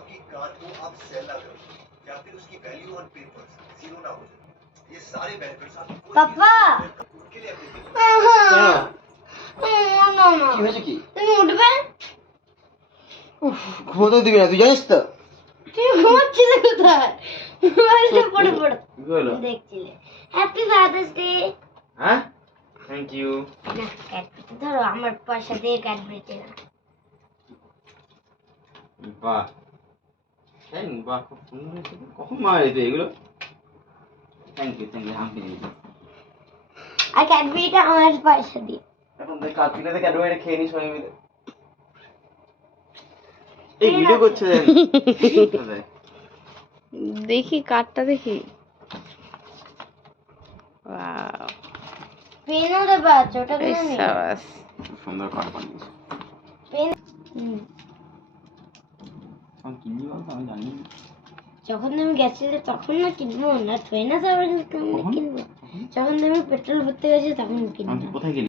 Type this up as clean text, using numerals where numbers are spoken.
आपकी कार को आप सेल ना करो या फिर उसकी वैल्यू ऑन पेपर जीरो ना हो जाए, ये सारे बेनिफिट्स आप पापा उनके लिए अपने কি হয়েছে কি? তুমি উঠবে উফ, ঘুমোতে দিবি না তুই জানিস তো? তুমি ঘুমাচ্ছিলে কোথায় মোবাইলটা পড়ে পড়ে কি হলো? দেখছিলে হ্যাপি ফাদার্স ডে হ্যাঁ, থ্যাংক ইউ। না ক্যাডবেরি ধরো আমার পয়সা দিয়ে ক্যাডবেরি না বাহ, বাহ, খুব সুন্দর হয়েছে। কখন মা এতে এগুলো? থ্যাংক ইউ, আমি দিয়েছি। আর ক্যাডবেরিটা আমার পয়সা দিয়ে এখন দেখ কাকিনাতে ক্যাডবেরি খেয়ে নিস সবাই মিলে। এই ভিডিও করছে দেখ। দেখি কার্ডটা দেখি। ওয়াও, পেনও দেবা আছে ওটা এই কিনে নি সাবাস। সুন্দর কার্ড বানিয়েছে। পেন আমি কিনবি বলতো আমি জানি না। যখন তুমি গেছিলে তখন না কিনবো না পেন আছে আবার কিনবো যখন তুমি পেট্রোল ভরতে গেছিলে তখন কিনবো কোথায় গেলি?